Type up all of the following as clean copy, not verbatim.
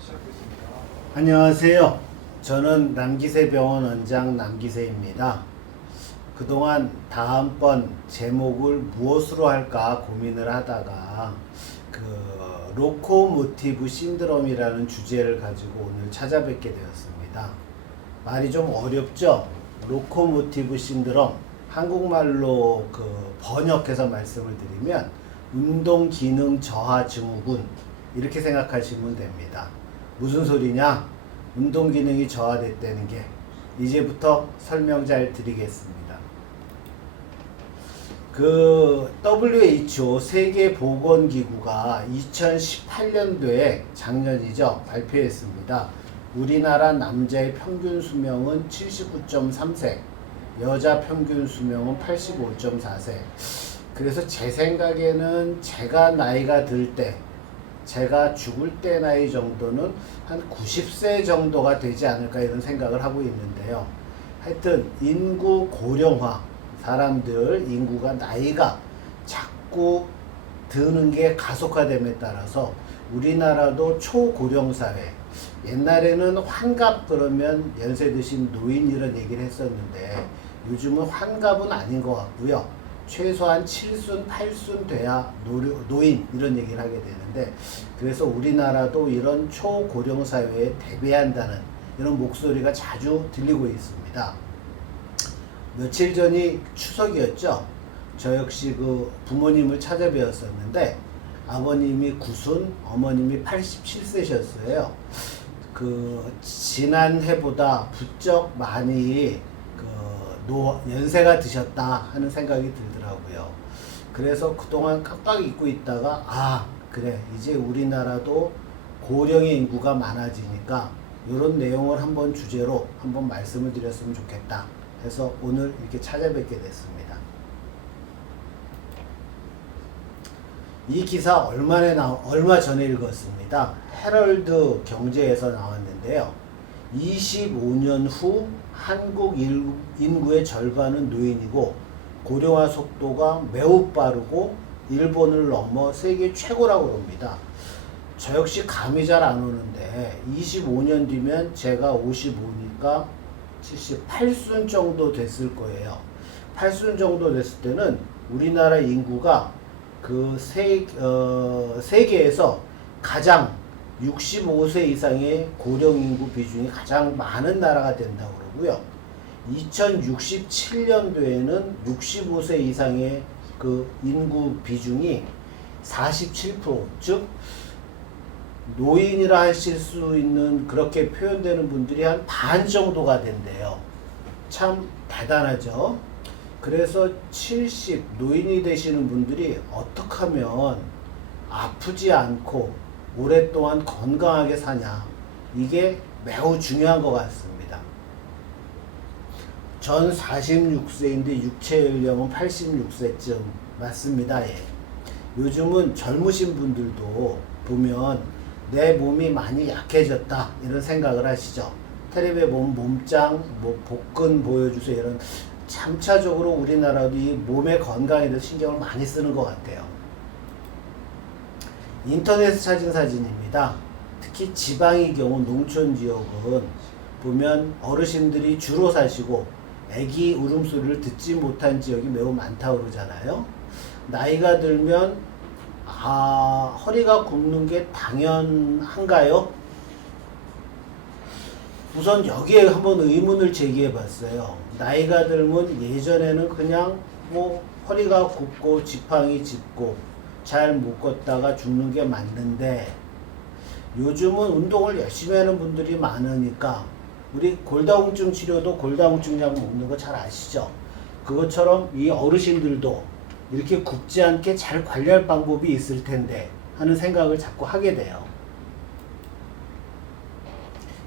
시작됐습니다. 안녕하세요. 저는 남기세병원 원장 남기세입니다. 그동안 다음번 제목을 무엇으로 할까 고민을 하다가 로코모티브 신드롬이라는 주제를 가지고 오늘 찾아뵙게 되었습니다. 말이 좀 어렵죠? 로코모티브 신드롬, 한국말로 번역해서 말씀을 드리면 운동 기능 저하 증후군, 이렇게 생각하시면 됩니다. 무슨 소리냐? 운동 기능이 저하됐다는 게, 이제부터 설명 잘 드리겠습니다. WHO 세계보건기구가 2018년도에 작년이죠, 발표했습니다. 우리나라 남자의 평균 수명은 79.3세, 여자 평균 수명은 85.4세. 그래서 제 생각에는 제가 나이가 들 때, 제가 죽을 때 나이 정도는 한 90세 정도가 되지 않을까 이런 생각을 하고 있는데요. 하여튼 인구 고령화, 사람들 인구가 나이가 자꾸 드는 게 가속화됨에 따라서 우리나라도 초고령 사회, 옛날에는 환갑 그러면 연세 드신 노인 이런 얘기를 했었는데 요즘은 환갑은 아닌 것 같고요. 최소한 7순, 8순 돼야 노인 이런 얘기를 하게 되는데, 그래서 우리나라도 이런 초고령 사회에 대비한다는 이런 목소리가 자주 들리고 있습니다. 며칠 전이 추석이었죠. 저 역시 부모님을 찾아뵈었었는데 아버님이 9순, 어머님이 87세셨어요. 지난 해보다 부쩍 많이 연세가 드셨다 하는 생각이 들더라고요. 그래서 그동안 깜빡 잊고 있다가 그래, 이제 우리나라도 고령의 인구가 많아지니까 이런 내용을 한번 주제로 한번 말씀을 드렸으면 좋겠다 해서 오늘 이렇게 찾아뵙게 됐습니다. 이 기사 얼마 전에 읽었습니다. 헤럴드 경제에서 나왔는데요. 25년 후 한국 인구의 절반은 노인이고 고령화 속도가 매우 빠르고 일본을 넘어 세계 최고라고 합니다. 저 역시 감이 잘 안 오는데 25년 뒤면 제가 55니까 78순 정도 됐을 거예요. 8순 정도 됐을 때는 우리나라 인구가 세계에서 가장 65세 이상의 고령 인구 비중이 가장 많은 나라가 된다고 그러고요. 2067년도에는 65세 이상의 인구 비중이 47%, 즉 노인이라 하실 수 있는, 그렇게 표현되는 분들이 한 반 정도가 된대요. 참 대단하죠. 그래서 노인이 되시는 분들이 어떻게 하면 아프지 않고 오랫동안 건강하게 사냐, 이게 매우 중요한 것 같습니다. 전 46세인데 육체 연령은 86세쯤 맞습니다. 예. 요즘은 젊으신 분들도 보면 내 몸이 많이 약해졌다 이런 생각을 하시죠. 텔레비에 보면 몸짱, 복근 보여주세요, 이런 점차적으로 우리나라도 이 몸의 건강에 대해서 신경을 많이 쓰는 것 같아요. 인터넷에서 찾은 사진입니다. 특히 지방의 경우 농촌 지역은 보면 어르신들이 주로 사시고 애기 울음소리를 듣지 못한 지역이 매우 많다고 그러잖아요. 나이가 들면 허리가 굽는 게 당연한가요? 우선 여기에 한번 의문을 제기해 봤어요. 나이가 들면 예전에는 그냥 허리가 굽고 지팡이 짚고 잘 못 걷다가 죽는 게 맞는데, 요즘은 운동을 열심히 하는 분들이 많으니까 우리 골다공증 치료도 골다공증 약 먹는 거 잘 아시죠? 그것처럼 이 어르신들도 이렇게 굽지 않게 잘 관리할 방법이 있을 텐데 하는 생각을 자꾸 하게 돼요.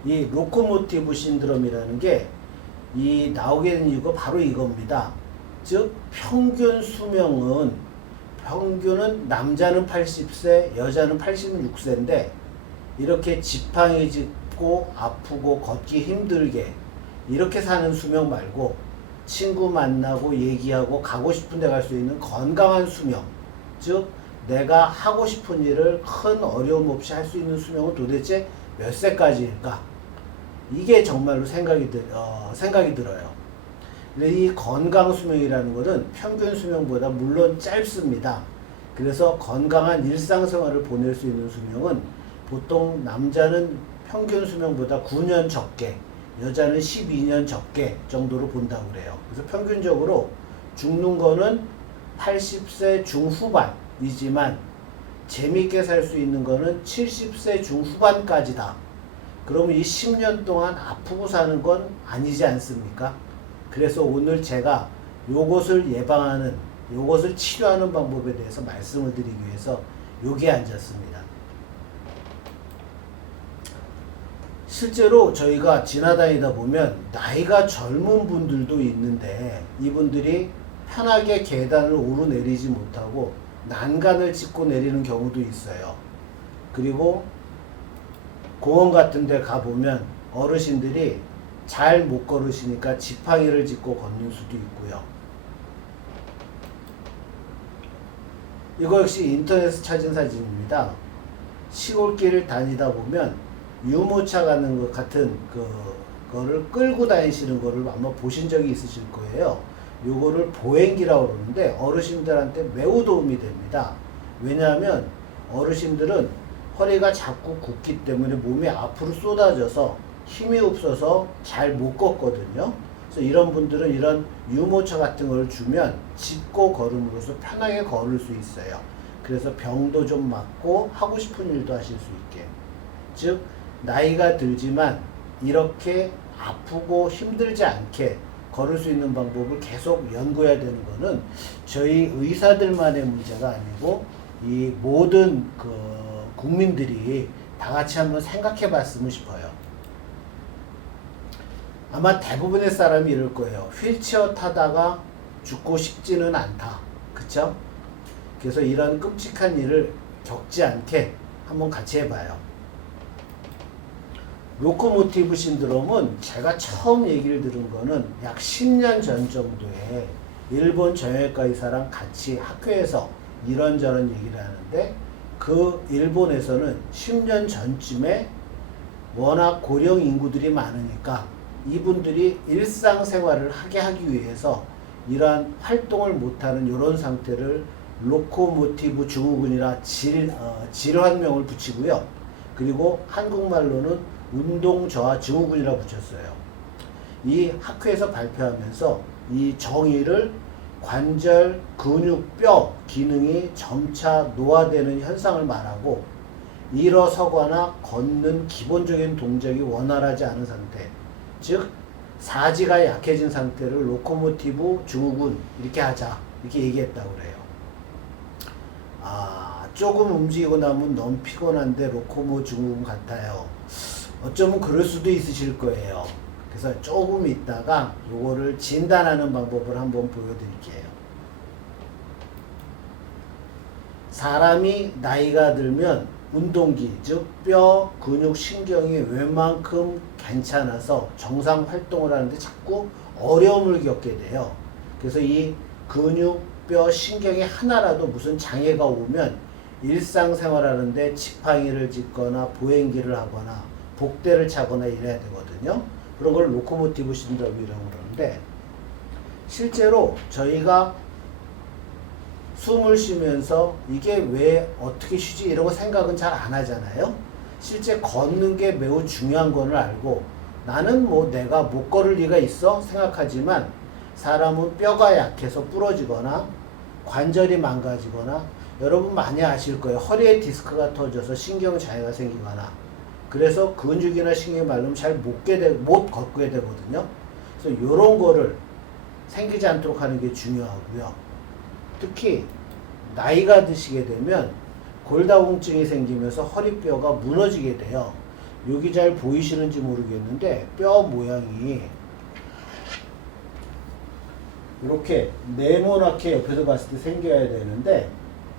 이 로코모티브 신드롬이라는 게 나오게 된 이유가 바로 이겁니다. 즉 평균은 남자는 80세, 여자는 86세인데 이렇게 지팡이 짚고 아프고 걷기 힘들게 이렇게 사는 수명 말고 친구 만나고 얘기하고 가고 싶은 데 갈 수 있는 건강한 수명, 즉 내가 하고 싶은 일을 큰 어려움 없이 할 수 있는 수명은 도대체 몇 세까지일까? 이게 정말로 생각이 들어요. 근데 이 건강 수명이라는 것은 평균 수명보다 물론 짧습니다. 그래서 건강한 일상생활을 보낼 수 있는 수명은 보통 남자는 평균 수명보다 9년 적게, 여자는 12년 적게 정도로 본다고 그래요. 그래서 평균적으로 죽는 거는 80세 중후반이지만 재미있게 살 수 있는 거는 70세 중후반까지다. 그러면 이 10년 동안 아프고 사는 건 아니지 않습니까? 그래서 오늘 제가 요것을 예방하는, 요것을 치료하는 방법에 대해서 말씀을 드리기 위해서 여기에 앉았습니다. 실제로 저희가 지나다니다 보면 나이가 젊은 분들도 있는데 이분들이 편하게 계단을 오르내리지 못하고 난간을 짚고 내리는 경우도 있어요. 그리고 공원 같은 데 가보면 어르신들이 잘 못 걸으시니까 지팡이를 짚고 걷는 수도 있고요. 이거 역시 인터넷에서 찾은 사진입니다. 시골길을 다니다 보면 유모차 가는 것 같은 그거를 끌고 다니시는 거를 아마 보신 적이 있으실 거예요. 요거를 보행기라고 그러는데 어르신들한테 매우 도움이 됩니다. 왜냐하면 어르신들은 허리가 자꾸 굽기 때문에 몸이 앞으로 쏟아져서 힘이 없어서 잘 못 걷거든요. 그래서 이런 분들은 이런 유모차 같은 걸 주면 짚고 걸음으로써 편하게 걸을 수 있어요. 그래서 병도 좀 막고 하고 싶은 일도 하실 수 있게. 즉 나이가 들지만 이렇게 아프고 힘들지 않게 걸을 수 있는 방법을 계속 연구해야 되는 거는 저희 의사들만의 문제가 아니고 이 모든 국민들이 다 같이 한번 생각해 봤으면 싶어요. 아마 대부분의 사람이 이럴 거예요. 휠체어 타다가 죽고 싶지는 않다. 그쵸? 그래서 이런 끔찍한 일을 겪지 않게 한번 같이 해봐요. 로코모티브 신드롬은 제가 처음 얘기를 들은 거는 약 10년 전 정도에 일본 정형외과 의사랑 같이 학교에서 이런저런 얘기를 하는데 그 일본에서는 10년 전쯤에 워낙 고령 인구들이 많으니까 이분들이 일상생활을 하기 위해서 이러한 활동을 못하는 이런 상태를 로코모티브 증후군이라 질환명을 붙이고요. 그리고 한국말로는 운동저하 증후군이라고 붙였어요. 이 학회에서 발표하면서 이 정의를 관절, 근육, 뼈 기능이 점차 노화되는 현상을 말하고 일어서거나 걷는 기본적인 동작이 원활하지 않은 상태, 즉 사지가 약해진 상태를 로코모티브 증후군 이렇게 하자 이렇게 얘기했다고 그래요. 조금 움직이고 나면 너무 피곤한데 로코모 증후군 같아요. 어쩌면 그럴 수도 있으실 거예요. 그래서 조금 있다가 요거를 진단하는 방법을 한번 보여드릴게요. 사람이 나이가 들면 운동기, 즉 뼈, 근육, 신경이 웬만큼 괜찮아서 정상 활동을 하는데 자꾸 어려움을 겪게 돼요. 그래서 이 근육, 뼈, 신경이 하나라도 무슨 장애가 오면 일상생활하는데 지팡이를 짚거나 보행기를 하거나 복대를 차거나 이래야 되거든요. 그런 걸 로코모티브 신드롬이라고 그러는데 실제로 저희가 숨을 쉬면서 이게 왜 어떻게 쉬지 이런 거 생각은 잘 안 하잖아요. 실제 걷는 게 매우 중요한 거를 알고 나는 뭐 내가 못 걸을 리가 있어 생각하지만 사람은 뼈가 약해서 부러지거나 관절이 망가지거나 여러분 많이 아실 거예요. 허리에 디스크가 터져서 신경 장애가 생기거나 그래서 근육이나 신경이 마르면 잘 못 걷게 되거든요. 그래서 이런 거를 생기지 않도록 하는 게 중요하고요. 특히 나이가 드시게 되면 골다공증이 생기면서 허리뼈가 무너지게 돼요. 여기 잘 보이시는지 모르겠는데 뼈 모양이 이렇게 네모나게 옆에서 봤을 때 생겨야 되는데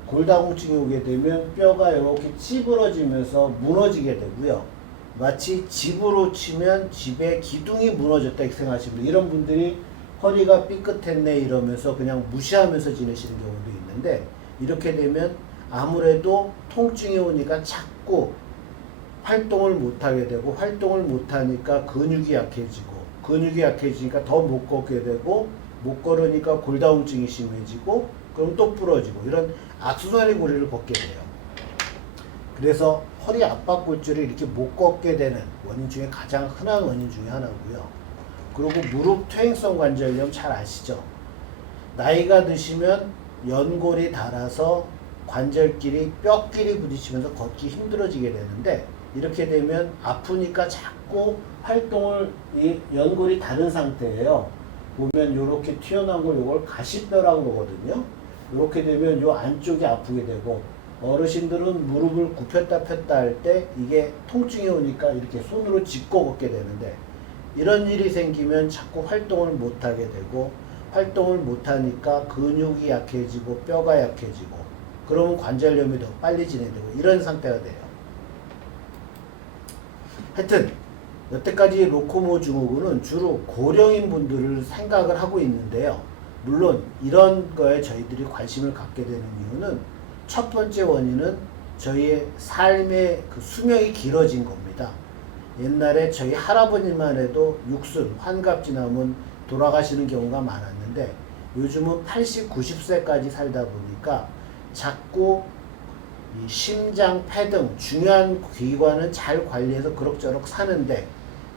골다공증이 오게 되면 뼈가 이렇게 찌부러지면서 무너지게 되고요. 마치 집으로 치면 집의 기둥이 무너졌다 이렇게 생각하시면 돼요. 이런 분들이 허리가 삐끗했네 이러면서 그냥 무시하면서 지내시는 경우도 있는데 이렇게 되면 아무래도 통증이 오니까 자꾸 활동을 못하게 되고, 활동을 못하니까 근육이 약해지고, 근육이 약해지니까 더 못 걷게 되고, 못 걸으니까 골다공증이 심해지고, 그럼 또 부러지고, 이런 악순환의 고리를 걷게 돼요. 그래서 허리 압박골절이 이렇게 못 걷게 되는 원인 중에 가장 흔한 원인 중에 하나고요. 그리고 무릎 퇴행성 관절염 잘 아시죠? 나이가 드시면 연골이 닳아서 관절끼리 뼈끼리 부딪히면서 걷기 힘들어지게 되는데, 이렇게 되면 아프니까 자꾸 활동을, 이 연골이 닳은 상태예요. 보면 이렇게 튀어나온 걸 이걸 가시뼈라고 그러거든요. 이렇게 되면 이 안쪽이 아프게 되고, 어르신들은 무릎을 굽혔다 폈다 할 때 이게 통증이 오니까 이렇게 손으로 짚고 걷게 되는데, 이런 일이 생기면 자꾸 활동을 못하게 되고, 활동을 못하니까 근육이 약해지고 뼈가 약해지고, 그러면 관절염이 더 빨리 진행되고 이런 상태가 돼요. 하여튼 여태까지 로코모 증후군은 주로 고령인 분들을 생각을 하고 있는데요. 물론 이런 거에 저희들이 관심을 갖게 되는 이유는 첫 번째 원인은 저희의 삶의 그 수명이 길어진 겁니다. 옛날에 저희 할아버님만 해도 육순, 환갑 지나면 돌아가시는 경우가 많았는데, 요즘은 80, 90세까지 살다 보니까 자꾸 이 심장, 폐 등 중요한 기관은 잘 관리해서 그럭저럭 사는데,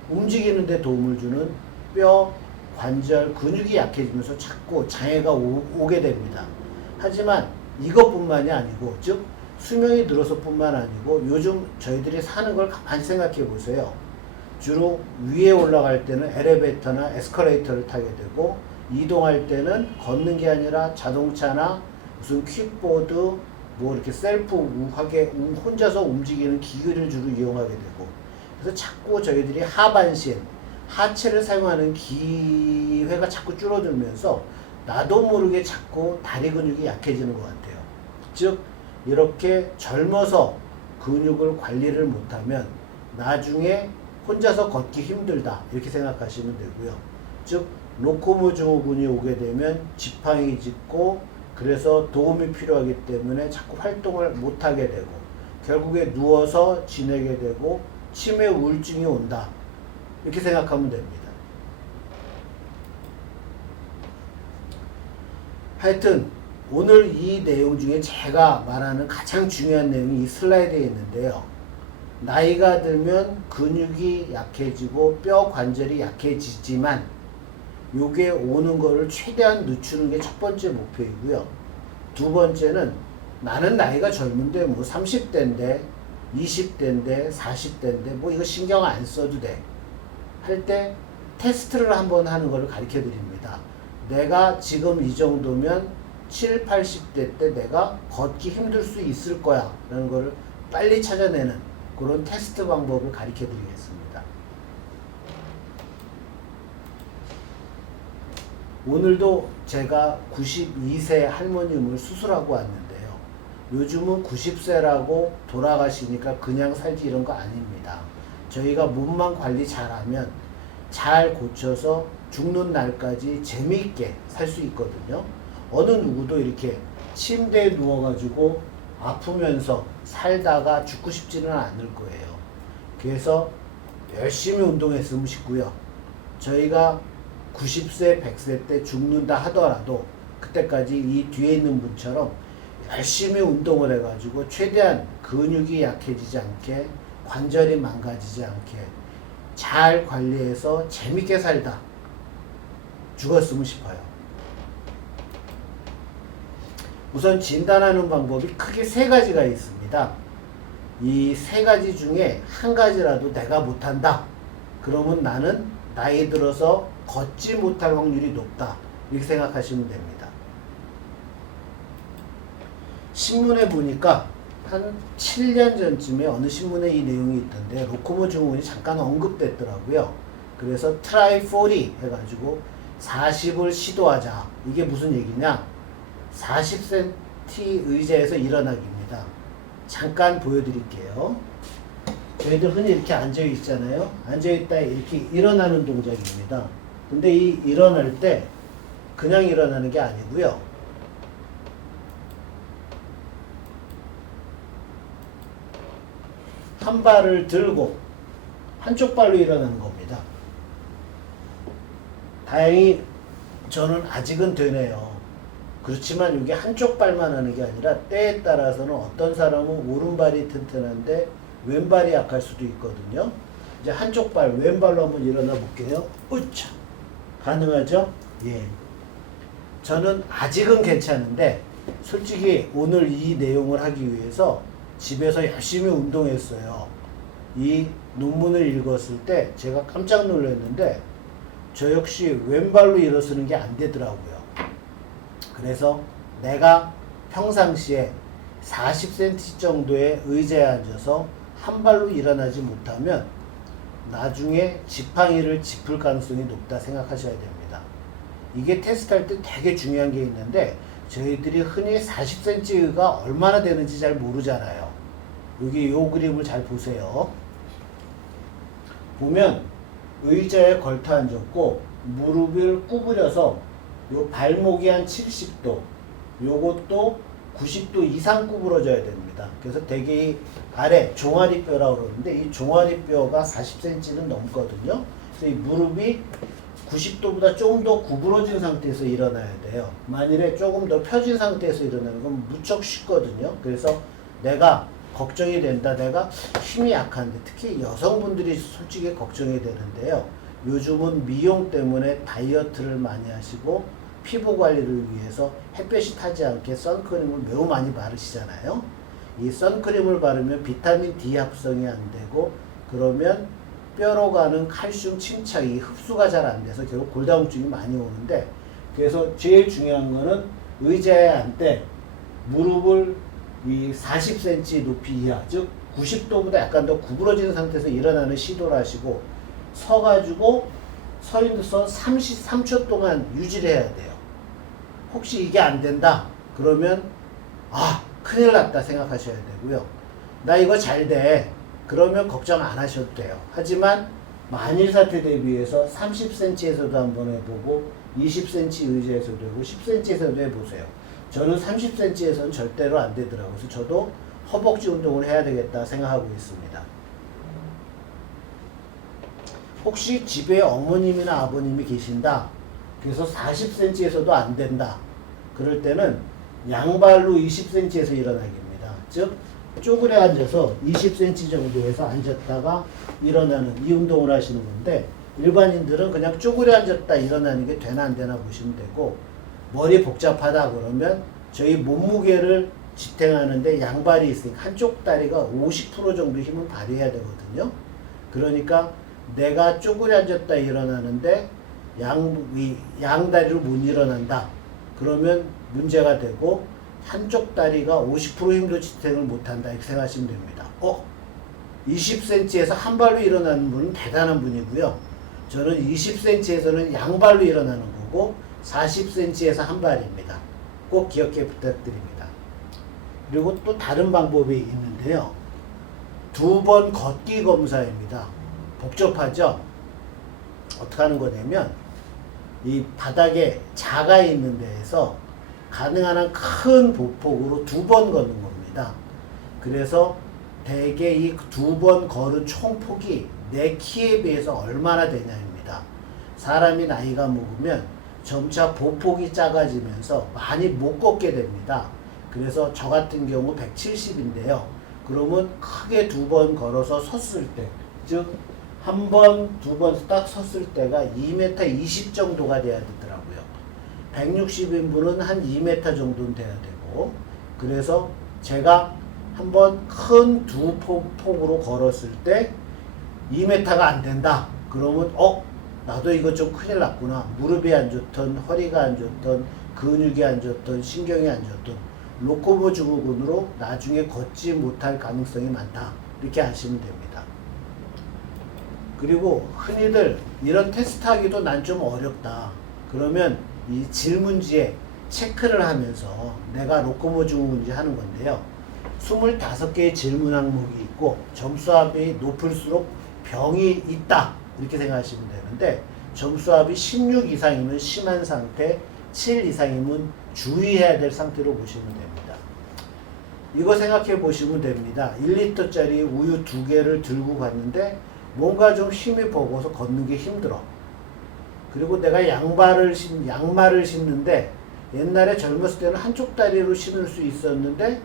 움직이는데 도움을 주는 뼈, 관절, 근육이 약해지면서 자꾸 장애가 오게 됩니다. 하지만 이것뿐만이 아니고, 즉 수명이 늘어서 뿐만 아니고, 요즘 저희들이 사는 걸 가만히 생각해 보세요. 주로 위에 올라갈 때는 엘리베이터나 에스컬레이터를 타게 되고, 이동할 때는 걷는 게 아니라 자동차나 무슨 퀵보드, 뭐 이렇게 셀프하게 혼자서 움직이는 기기를 주로 이용하게 되고, 그래서 자꾸 저희들이 하반신, 하체를 사용하는 기회가 자꾸 줄어들면서 나도 모르게 자꾸 다리 근육이 약해지는 것 같아요. 즉 이렇게 젊어서 근육을 관리를 못하면 나중에 혼자서 걷기 힘들다, 이렇게 생각하시면 되고요. 즉 로코모 증후군이 오게 되면 지팡이 짚고, 그래서 도움이 필요하기 때문에 자꾸 활동을 못하게 되고, 결국에 누워서 지내게 되고 치매 우울증이 온다, 이렇게 생각하면 됩니다. 하여튼 오늘 이 내용 중에 제가 말하는 가장 중요한 내용이 이 슬라이드에 있는데요. 나이가 들면 근육이 약해지고 뼈 관절이 약해지지만 요게 오는 거를 최대한 늦추는 게 첫 번째 목표이고요. 두 번째는 나는 나이가 젊은데 뭐 30대인데 20대인데 40대인데 뭐 이거 신경 안 써도 돼 할 때 테스트를 한번 하는 거를 가르쳐 드립니다. 내가 지금 이 정도면 7, 80대 때 내가 걷기 힘들 수 있을 거야 라는 거를 빨리 찾아내는 그런 테스트 방법을 가르쳐 드리겠습니다. 오늘도 제가 92세 할머님을 수술하고 왔는데요. 요즘은 90세라고 돌아가시니까 그냥 살지 이런 거 아닙니다. 저희가 몸만 관리 잘하면 잘 고쳐서 죽는 날까지 재미있게 살 수 있거든요. 어느 누구도 이렇게 침대에 누워가지고 아프면서 살다가 죽고 싶지는 않을 거예요. 그래서 열심히 운동했으면 싶고요. 저희가 90세, 100세 때 죽는다 하더라도 그때까지 이 뒤에 있는 분처럼 열심히 운동을 해가지고 최대한 근육이 약해지지 않게, 관절이 망가지지 않게 잘 관리해서 재밌게 살다 죽었으면 싶어요. 우선 진단하는 방법이 크게 세 가지가 있습니다. 이 세 가지 중에 한 가지라도 내가 못한다, 그러면 나는 나이 들어서 걷지 못할 확률이 높다, 이렇게 생각하시면 됩니다. 신문에 보니까 한 7년 전쯤에 어느 신문에 이 내용이 있던데 로코모 증후군이 잠깐 언급됐더라고요. 그래서 try 40 해가지고 40을 시도하자. 이게 무슨 얘기냐? 40cm 의자에서 일어나기입니다. 잠깐 보여드릴게요. 저희들 흔히 이렇게 앉아 있잖아요. 앉아 있다 이렇게 일어나는 동작입니다. 근데 이 일어날 때 그냥 일어나는 게 아니고요. 한 발을 들고 한쪽 발로 일어나는 겁니다. 다행히 저는 아직은 되네요. 그렇지만 이게 한쪽 발만 하는 게 아니라 때에 따라서는 어떤 사람은 오른발이 튼튼한데 왼발이 약할 수도 있거든요. 이제 한쪽 발, 왼발로 한번 일어나 볼게요. 으차! 가능하죠? 예. 저는 아직은 괜찮은데 솔직히 오늘 이 내용을 하기 위해서 집에서 열심히 운동했어요. 이 논문을 읽었을 때 제가 깜짝 놀랐는데 저 역시 왼발로 일어서는 게 안 되더라고요. 그래서 내가 평상시에 40cm 정도의 의자에 앉아서 한 발로 일어나지 못하면 나중에 지팡이를 짚을 가능성이 높다 생각하셔야 됩니다. 이게 테스트할 때 되게 중요한 게 있는데 저희들이 흔히 40cm가 얼마나 되는지 잘 모르잖아요. 여기 이 그림을 잘 보세요. 보면 의자에 걸터 앉았고 무릎을 구부려서 요 발목이 한 70도, 요것도 90도 이상 구부러져야 됩니다. 그래서 되게 이 아래 종아리뼈라고 그러는데 이 종아리뼈가 40cm는 넘거든요. 그래서 이 무릎이 90도보다 조금 더 구부러진 상태에서 일어나야 돼요. 만일에 조금 더 펴진 상태에서 일어나는 건 무척 쉽거든요. 그래서 내가 걱정이 된다. 내가 힘이 약한데 특히 여성분들이 솔직히 걱정이 되는데요. 요즘은 미용 때문에 다이어트를 많이 하시고 피부 관리를 위해서 햇볕이 타지 않게 선크림을 매우 많이 바르시잖아요. 이 선크림을 바르면 비타민 D 합성이 안 되고 그러면 뼈로 가는 칼슘 침착이 흡수가 잘 안 돼서 결국 골다공증이 많이 오는데 그래서 제일 중요한 거는 의자에 앉되 무릎을 이 40cm 높이 이하 즉 90도보다 약간 더 구부러진 상태에서 일어나는 시도를 하시고 서가지고 서서 33초 동안 유지를 해야 돼요. 혹시 이게 안 된다 그러면 큰일 났다 생각하셔야 되고요. 나 이거 잘 돼. 그러면 걱정 안 하셔도 돼요. 하지만 만일 사태 대비해서 30cm에서도 한번 해보고 20cm 의자에서도 해보고 10cm에서도 해보세요. 저는 30cm에서는 절대로 안 되더라고요. 그래서 저도 허벅지 운동을 해야 되겠다 생각하고 있습니다. 혹시 집에 어머님이나 아버님이 계신다. 그래서 40cm에서도 안 된다. 그럴 때는 양발로 20cm에서 일어나기입니다. 즉 쪼그려 앉아서 20cm 정도에서 앉았다가 일어나는 이 운동을 하시는 건데 일반인들은 그냥 쪼그려 앉았다 일어나는 게 되나 안 되나 보시면 되고 머리 복잡하다 그러면 저희 몸무게를 지탱하는데 양발이 있으니까 한쪽 다리가 50% 정도 힘을 발휘해야 되거든요. 그러니까 내가 쪼그려 앉았다 일어나는데 양다리로 못 일어난다. 그러면 문제가 되고 한쪽 다리가 50% 힘도 지탱을 못한다 이렇게 생각하시면 됩니다. 20cm에서 한 발로 일어나는 분은 대단한 분이고요. 저는 20cm에서는 양발로 일어나는 거고 40cm에서 한 발입니다. 꼭 기억해 부탁드립니다. 그리고 또 다른 방법이 있는데요. 2번 걷기 검사입니다. 복잡하죠? 어떻게 하는 거냐면 이 바닥에 자가 있는 데에서 가능한 한 큰 보폭으로 2번 걷는 겁니다. 그래서 대개 이 2번 걸은 총폭이 내 키에 비해서 얼마나 되냐입니다. 사람이 나이가 먹으면 점차 보폭이 작아지면서 많이 못 걷게 됩니다. 그래서 저 같은 경우 170인데요. 그러면 크게 2번 걸어서 섰을 때, 즉 한 번, 두 번 딱 섰을 때가 2m 20 정도가 돼야 되더라고요. 160인 분은 한 2m 정도는 돼야 되고, 그래서 제가 한번 큰 두 폭으로 걸었을 때 2m가 안 된다. 그러면 나도 이거 좀 큰일 났구나. 무릎이 안 좋던, 허리가 안 좋던, 근육이 안 좋던, 신경이 안 좋던 로코모 증후군으로 나중에 걷지 못할 가능성이 많다. 이렇게 아시면 됩니다. 그리고 흔히들 이런 테스트하기도 난 좀 어렵다. 그러면 이 질문지에 체크를 하면서 내가 로코모 증후군인지 하는 건데요. 25개의 질문 항목이 있고 점수합이 높을수록 병이 있다. 이렇게 생각하시면 되는데 점수합이 16 이상이면 심한 상태, 7 이상이면 주의해야 될 상태로 보시면 됩니다. 이거 생각해 보시면 됩니다. 1리터짜리 우유 2개를 들고 갔는데 뭔가 좀 힘이 버거서 걷는 게 힘들어. 그리고 내가 양말을 신는데 옛날에 젊었을 때는 한쪽 다리로 신을 수 있었는데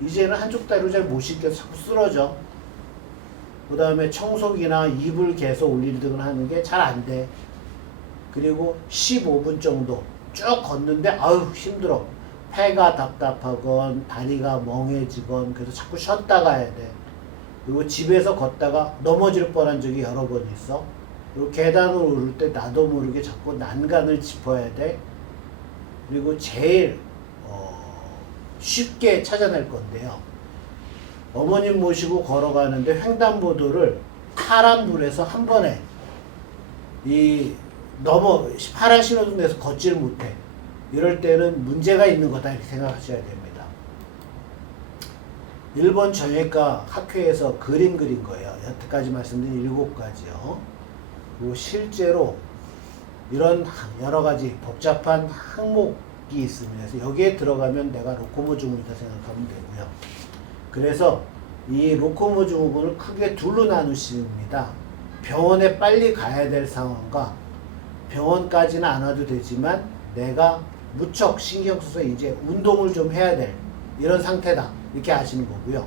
이제는 한쪽 다리로 잘 못 신겨서 자꾸 쓰러져. 그 다음에 청소기나 이불 개서 올리는 등을 하는 게 잘 안 돼. 그리고 15분 정도 쭉 걷는데 아유 힘들어. 폐가 답답하건 다리가 멍해지건 그래서 자꾸 쉬었다 가야 돼. 그리고 집에서 걷다가 넘어질 뻔한 적이 여러 번 있어. 그리고 계단을 오를 때 나도 모르게 자꾸 난간을 짚어야 돼. 그리고 제일 쉽게 찾아낼 건데요. 어머님 모시고 걸어가는데 횡단보도를 파란 불에서 한 번에 파란 신호등 내서 걷지를 못해. 이럴 때는 문제가 있는 거다 이렇게 생각하셔야 됩니다. 일본 정형외과 학회에서 그림 그린 거예요. 여태까지 말씀드린 7가지요. 그리고 실제로 이런 여러 가지 복잡한 항목이 있습니다. 그래서 여기에 들어가면 내가 로코모 증후군이다 생각하면 되고요. 그래서 이 로코모 증후군을 크게 둘로 나누십니다. 병원에 빨리 가야 될 상황과 병원까지는 안 와도 되지만 내가 무척 신경 써서 이제 운동을 좀 해야 될 이런 상태다 이렇게 아시는 거고요.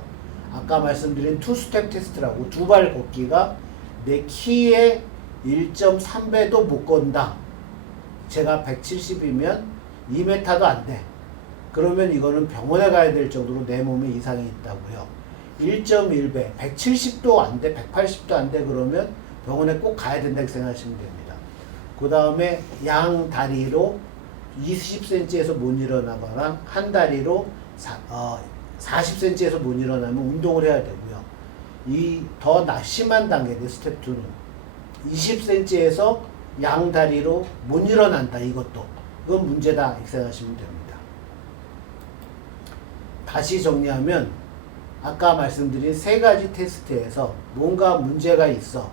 아까 말씀드린 투스텝 테스트라고 2발 걷기가 내 키의 1.3배도 못 건다. 제가 170이면 2m도 안 돼. 그러면 이거는 병원에 가야 될 정도로 내 몸에 이상이 있다고요. 1.1배, 170도 안 돼, 180도 안 돼. 그러면 병원에 꼭 가야 된다고 생각하시면 됩니다. 그 다음에 양 다리로 20cm에서 못 일어나거나 한 다리로 40cm에서 못 일어나면 운동을 해야 되고요. 이 더 심한 단계인데 스텝 2는 20cm에서 양 다리로 못 일어난다. 그건 문제다 이렇게 생각하시면 됩니다. 다시 정리하면 아까 말씀드린 3가지 테스트에서 뭔가 문제가 있어.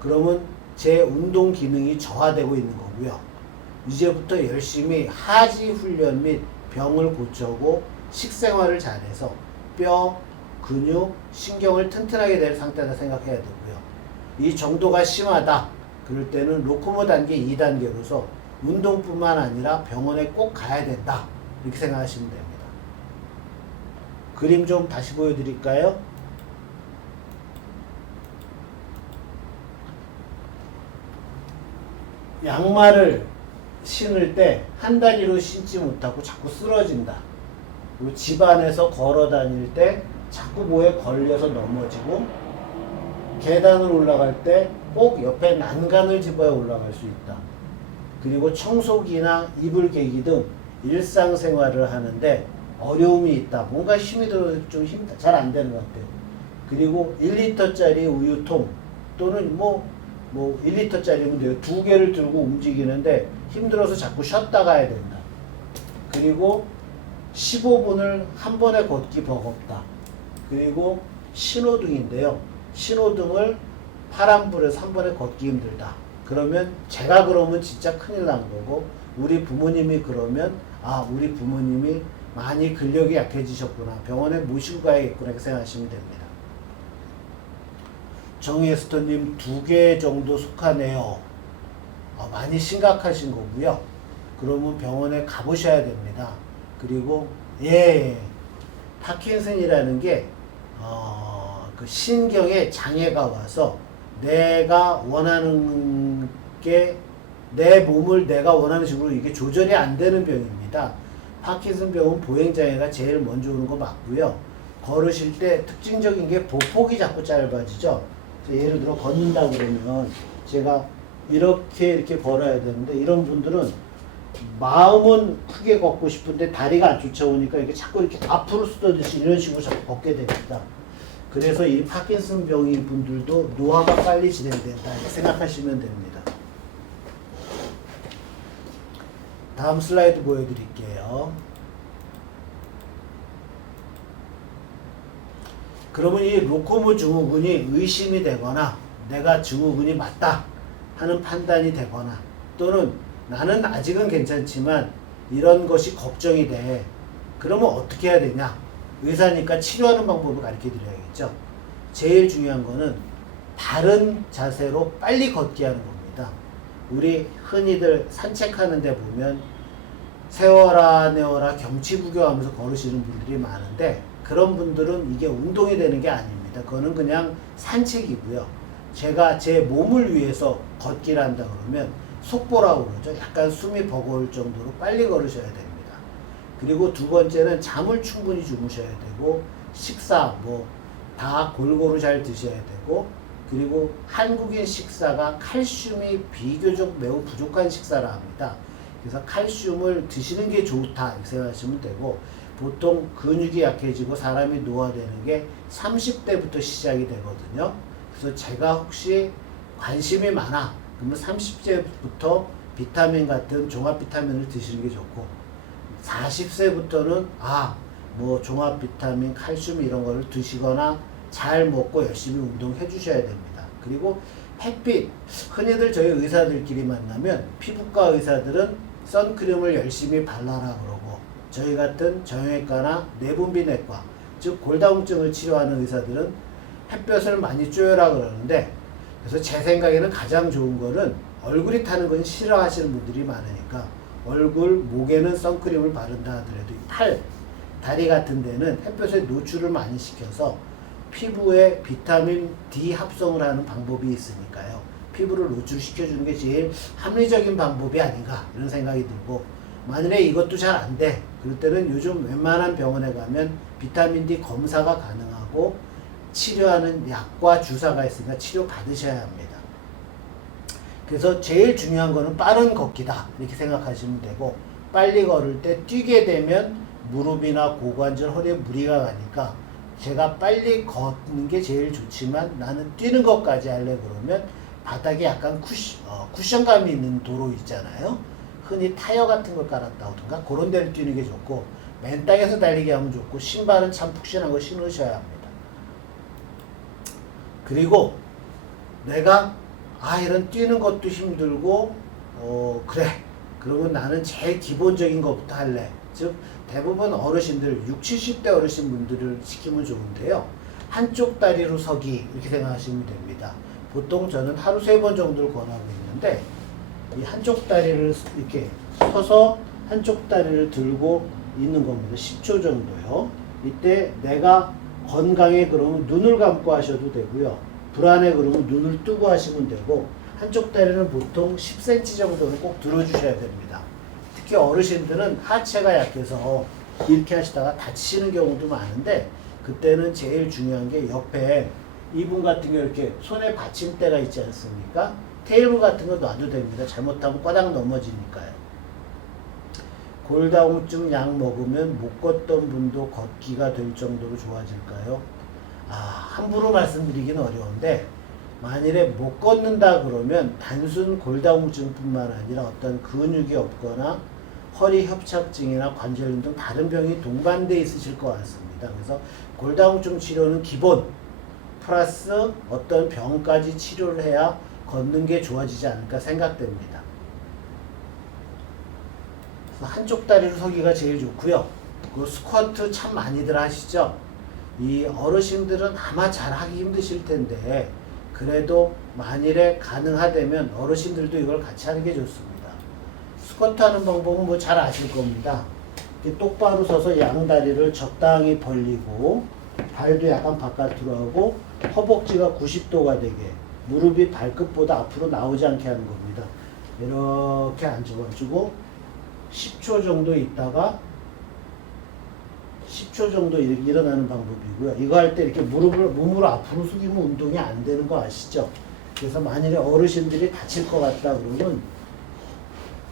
그러면 제 운동 기능이 저하되고 있는 거고요. 이제부터 열심히 하지 훈련 및 병을 고쳐고 식생활을 잘해서 뼈, 근육, 신경을 튼튼하게 될 상태다 생각해야 되고요. 이 정도가 심하다. 그럴 때는 로코모 단계 2단계로서 운동뿐만 아니라 병원에 꼭 가야 된다. 이렇게 생각하시면 됩니다. 그림 좀 다시 보여드릴까요? 양말을 신을 때 한 다리로 신지 못하고 자꾸 쓰러진다. 그리고 집 안에서 걸어 다닐 때 자꾸 뭐에 걸려서 넘어지고 계단을 올라갈 때 꼭 옆에 난간을 짚어야 올라갈 수 있다. 그리고 청소기나 이불 개기 등 일상생활을 하는데 어려움이 있다. 뭔가 힘이 들어서 좀 잘 안 되는 것 같아요. 그리고 1리터짜리 우유통 또는 1리터짜리면 돼요. 2개를 들고 움직이는데 힘들어서 자꾸 쉬었다 가야 된다. 그리고 15분을 한 번에 걷기 버겁다. 그리고 신호등인데요. 신호등을 파란불에서 한 번에 걷기 힘들다. 그러면 제가 그러면 진짜 큰일 난 거고 우리 부모님이 그러면 우리 부모님이 많이 근력이 약해지셨구나. 병원에 모시고 가야겠구나. 이렇게 생각하시면 됩니다. 정에스터님 2개 정도 속하네요. 많이 심각하신 거고요. 그러면 병원에 가보셔야 됩니다. 그리고 파킨슨이라는 게 그 신경에 장애가 와서 내가 원하는 게 내 몸을 내가 원하는 식으로 이게 조절이 안 되는 병입니다. 파킨슨 병은 보행장애가 제일 먼저 오는 거 맞고요. 걸으실 때 특징적인 게 보폭이 자꾸 짧아지죠. 예를 들어 걷는다 그러면 제가 이렇게 걸어야 되는데 이런 분들은 마음은 크게 걷고 싶은데 다리가 안 쫓아오니까 이렇게 자꾸 이렇게 앞으로 쏟아지듯이 이런 식으로 자꾸 걷게 됩니다. 그래서 이 파킨슨 병인 분들도 노화가 빨리 진행된다 이렇게 생각하시면 됩니다. 다음 슬라이드 보여드릴게요. 그러면 이 로코모 증후군이 의심이 되거나 내가 증후군이 맞다 하는 판단이 되거나 또는 나는 아직은 괜찮지만 이런 것이 걱정이 돼. 그러면 어떻게 해야 되냐? 의사니까 치료하는 방법을 가르쳐 드려야겠죠. 제일 중요한 거는 바른 자세로 빨리 걷기 하는 겁니다. 우리 흔히들 산책하는 데 보면 세워라 내워라 경치 구경하면서 걸으시는 분들이 많은데 그런 분들은 이게 운동이 되는 게 아닙니다. 그거는 그냥 산책이고요. 제가 제 몸을 위해서 걷기를 한다 그러면 속보라고 그러죠. 약간 숨이 버거울 정도로 빨리 걸으셔야 됩니다. 그리고 두 번째는 잠을 충분히 주무셔야 되고 식사 다 골고루 잘 드셔야 되고 그리고 한국인 식사가 칼슘이 비교적 매우 부족한 식사라 합니다. 그래서 칼슘을 드시는 게 좋다 이렇게 생각하시면 되고 보통 근육이 약해지고 사람이 노화되는 게 30대부터 시작이 되거든요. 그래서 제가 혹시 관심이 많아 그러면 30세부터 비타민 같은 종합 비타민을 드시는 게 좋고 40세부터는 종합 비타민, 칼슘 이런 거를 드시거나 잘 먹고 열심히 운동해 주셔야 됩니다. 그리고 햇빛, 흔히들 저희 의사들끼리 만나면 피부과 의사들은 선크림을 열심히 발라라 그러고 저희 같은 정형외과나 내분비내과, 즉 골다공증을 치료하는 의사들은 햇볕을 많이 쬐라 그러는데 그래서 제 생각에는 가장 좋은 거는 얼굴이 타는 건 싫어하시는 분들이 많으니까 얼굴, 목에는 선크림을 바른다 하더라도 팔, 다리 같은 데는 햇볕에 노출을 많이 시켜서 피부에 비타민 D 합성을 하는 방법이 있으니까요. 피부를 노출시켜주는 게 제일 합리적인 방법이 아닌가 이런 생각이 들고 만일에 이것도 잘 안 돼. 그럴 때는 요즘 웬만한 병원에 가면 비타민 D 검사가 가능하고 치료하는 약과 주사가 있으니까 치료 받으셔야 합니다. 그래서 제일 중요한 거는 빠른 걷기다 이렇게 생각하시면 되고 빨리 걸을 때 뛰게 되면 무릎이나 고관절, 허리에 무리가 가니까 제가 빨리 걷는 게 제일 좋지만 나는 뛰는 것까지 할래 그러면 바닥에 약간 쿠션감이 있는 도로 있잖아요. 흔히 타이어 같은 걸 깔았다든가 그런 데를 뛰는 게 좋고 맨 땅에서 달리기 하면 좋고 신발은 참 푹신한 거 신으셔야 합니다. 그리고 내가 이런 뛰는 것도 힘들고 그래 그러면 나는 제일 기본적인 것부터 할래. 즉 대부분 어르신들 60, 70대 어르신분들을 시키면 좋은데요. 한쪽 다리로 서기 이렇게 생각하시면 됩니다. 보통 저는 하루 3번 정도를 권하고 있는데 이 한쪽 다리를 이렇게 서서 한쪽 다리를 들고 있는 겁니다. 10초 정도요. 이때 내가 건강해 그러면 눈을 감고 하셔도 되고요. 불안해 그러면 눈을 뜨고 하시면 되고 한쪽 다리는 보통 10cm 정도는 꼭 들어주셔야 됩니다. 특히 어르신들은 하체가 약해서 이렇게 하시다가 다치시는 경우도 많은데 그때는 제일 중요한 게 옆에 이분 같은 경우 이렇게 손에 받침대가 있지 않습니까? 테이블 같은 거 놔도 됩니다. 잘못하면 꽈당 넘어지니까요. 골다공증 약 먹으면 못 걷던 분도 걷기가 될 정도로 좋아질까요? 함부로 말씀드리기는 어려운데 만일에 못 걷는다 그러면 단순 골다공증뿐만 아니라 어떤 근육이 없거나 허리 협착증이나 관절염 등 다른 병이 동반돼 있으실 것 같습니다. 그래서 골다공증 치료는 기본 플러스 어떤 병까지 치료를 해야 걷는 게 좋아지지 않을까 생각됩니다. 그래서 한쪽 다리로 서기가 제일 좋고요. 그 스쿼트 참 많이들 하시죠? 이 어르신들은 아마 잘 하기 힘드실 텐데 그래도 만일에 가능하다면 어르신들도 이걸 같이 하는 게 좋습니다. 스쿼트 하는 방법은 잘 아실 겁니다. 이렇게 똑바로 서서 양다리를 적당히 벌리고 발도 약간 바깥으로 하고 허벅지가 90도가 되게 무릎이 발끝보다 앞으로 나오지 않게 하는 겁니다. 이렇게 앉아가지고 10초 정도 있다가 10초 정도 일어나는 방법이고요. 이거 할 때 이렇게 몸으로 앞으로 숙이면 운동이 안 되는 거 아시죠? 그래서 만일에 어르신들이 다칠 것 같다 그러면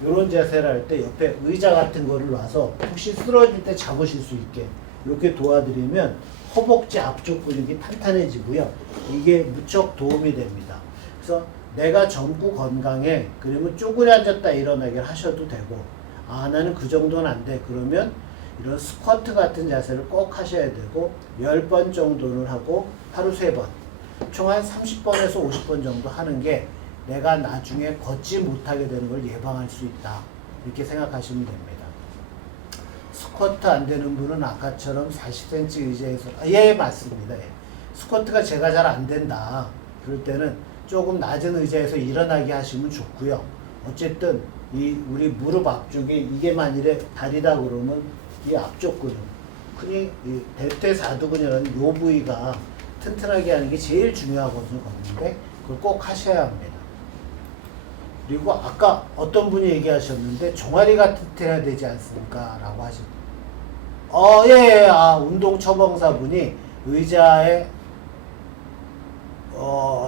이런 자세를 할 때 옆에 의자 같은 거를 놔서 혹시 쓰러질 때 잡으실 수 있게 이렇게 도와드리면 허벅지 앞쪽 근육이 탄탄해지고요. 이게 무척 도움이 됩니다. 그래서 내가 젊고 건강해 그러면 쪼그려 앉았다 일어나게 하셔도 되고 나는 그 정도는 안 돼 그러면 이런 스쿼트 같은 자세를 꼭 하셔야 되고 10번 정도는 하고 하루 3번 총 한 30번에서 50번 정도 하는 게 내가 나중에 걷지 못하게 되는 걸 예방할 수 있다 이렇게 생각하시면 됩니다. 스쿼트 안 되는 분은 아까처럼 40cm 의자에서 예 맞습니다. 예. 스쿼트가 제가 잘 안 된다. 그럴 때는 조금 낮은 의자에서 일어나게 하시면 좋고요. 어쨌든 이 우리 무릎 앞쪽에 이게 만일에 다리다 그러면 이 앞쪽 근육, 흔히 이 대퇴사두근이라는 요 부위가 튼튼하게 하는 게 제일 중요하거든요. 걷는데 그걸 꼭 하셔야 합니다. 그리고 아까 어떤 분이 얘기하셨는데 종아리가 튼튼해야 되지 않습니까? 라고 하셨. 예. 운동 처방사분이 의자에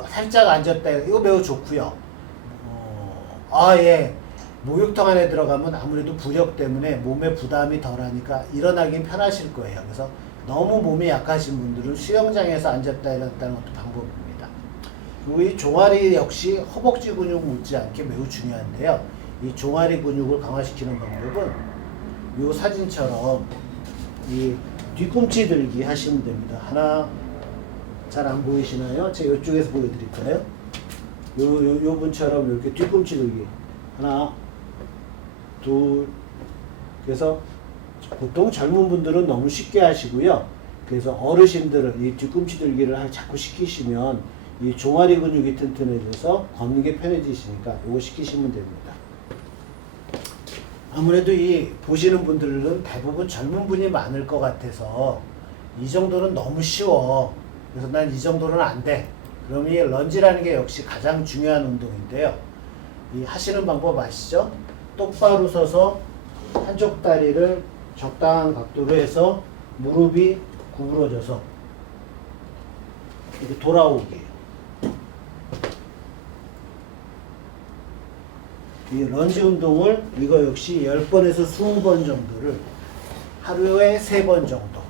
살짝 앉았다. 이거 매우 좋고요. 예. 목욕탕 안에 들어가면 아무래도 부력 때문에 몸에 부담이 덜하니까 일어나긴 편하실 거예요. 그래서 너무 몸이 약하신 분들은 수영장에서 앉았다 일어났다는 것도 방법입니다. 그리고 이 종아리 역시 허벅지 근육 못지않게 매우 중요한데요. 이 종아리 근육을 강화시키는 방법은 이 사진처럼 이 뒤꿈치 들기 하시면 됩니다. 하나, 잘 안 보이시나요? 제가 이쪽에서 보여드릴까요? 요 분처럼 이렇게 뒤꿈치 들기. 하나, 둘. 그래서 보통 젊은 분들은 너무 쉽게 하시고요. 그래서 어르신들은 이 뒤꿈치 들기를 자꾸 시키시면 이 종아리 근육이 튼튼해져서 걷는 게 편해지시니까 이거 시키시면 됩니다. 아무래도 이 보시는 분들은 대부분 젊은 분이 많을 것 같아서 이 정도는 너무 쉬워. 그래서 난 이 정도는 안 돼. 그러면 이 런지라는 게 역시 가장 중요한 운동인데요. 이 하시는 방법 아시죠? 똑바로 서서 한쪽 다리를 적당한 각도로 해서 무릎이 구부러져서 이렇게 돌아오기. 이 런지 운동을 이거 역시 10번에서 20번 정도를 하루에 3번 정도.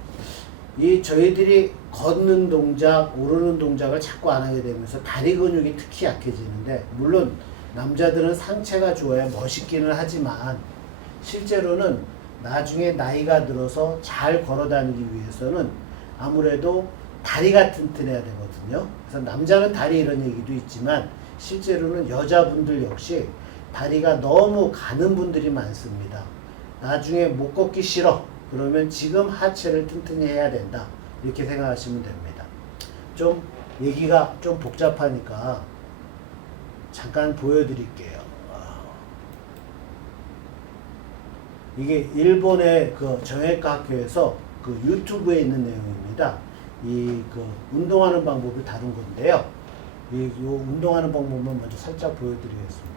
이 저희들이 걷는 동작, 오르는 동작을 자꾸 안 하게 되면서 다리 근육이 특히 약해지는데, 물론 남자들은 상체가 좋아야 멋있기는 하지만 실제로는 나중에 나이가 들어서 잘 걸어 다니기 위해서는 아무래도 다리가 튼튼해야 되거든요. 그래서 남자는 다리 이런 얘기도 있지만 실제로는 여자분들 역시 다리가 너무 가는 분들이 많습니다. 나중에 못 걷기 싫어. 그러면 지금 하체를 튼튼히 해야 된다. 이렇게 생각하시면 됩니다. 좀 얘기가 좀 복잡하니까 잠깐 보여드릴게요. 이게 일본의 그 정형외과 학교에서 그 유튜브에 있는 내용입니다. 이 그 운동하는 방법을 다룬 건데요. 이 운동하는 방법만 먼저 살짝 보여드리겠습니다.